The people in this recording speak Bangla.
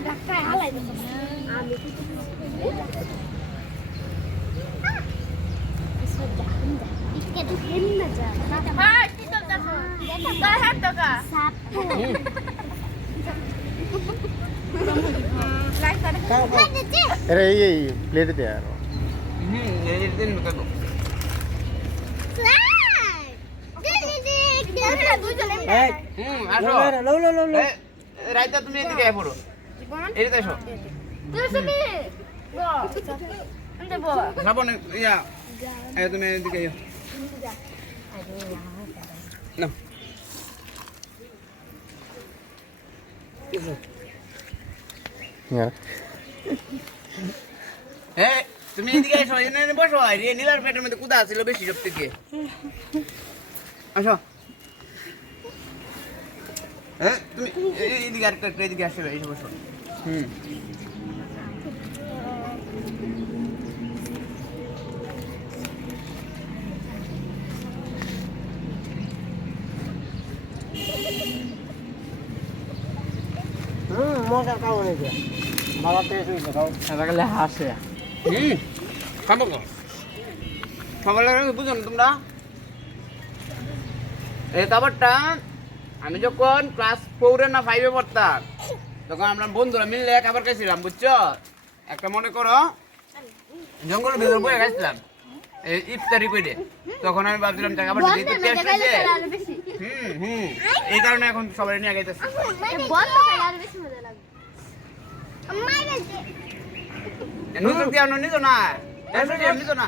ঢাকায় হালাই দিতাম আমি আরে এই এই রাইতা তুমি এদিকে আয় পড়ো। এদিকে এসো। শ্রাবণ ইয়া। তুমি এদিকে এসো না। হ্যাঁ। তুমি এদিকে এসো এনে বসো। আর এই নীলার পেটের মধ্যে কুদা ছিল বেশি সব থেকে। আসো। এই তুমি এই- এই- এদিকে আরেকটা একটু এদিকে আসো এসে বসো। হুম। হুম মজা খাও নাকি? ভালো টেস্ট হয়েছে খাও। লাগালে হাসে। হুম খাব গো। সকালে বুঝো না তোমরা। এই খাবারটা আমি যখন ক্লাস ফোরে না ফাইভে পড়তাম, তখন আমরা বন্ধুরা মিলে খাবার খাইছিলাম বুঝছ? একটা মনে করো, জঙ্গলের ভিতরে বয়ে খাইছিলাম ইফতারি করে। তখন আমি ভাবছিলাম যে খাবারটা দিতে টেস্ট হুম হুম। এই কারণে এখন সবাই নিয়ে গাইতেছে নতুন কি নিত না নিত না।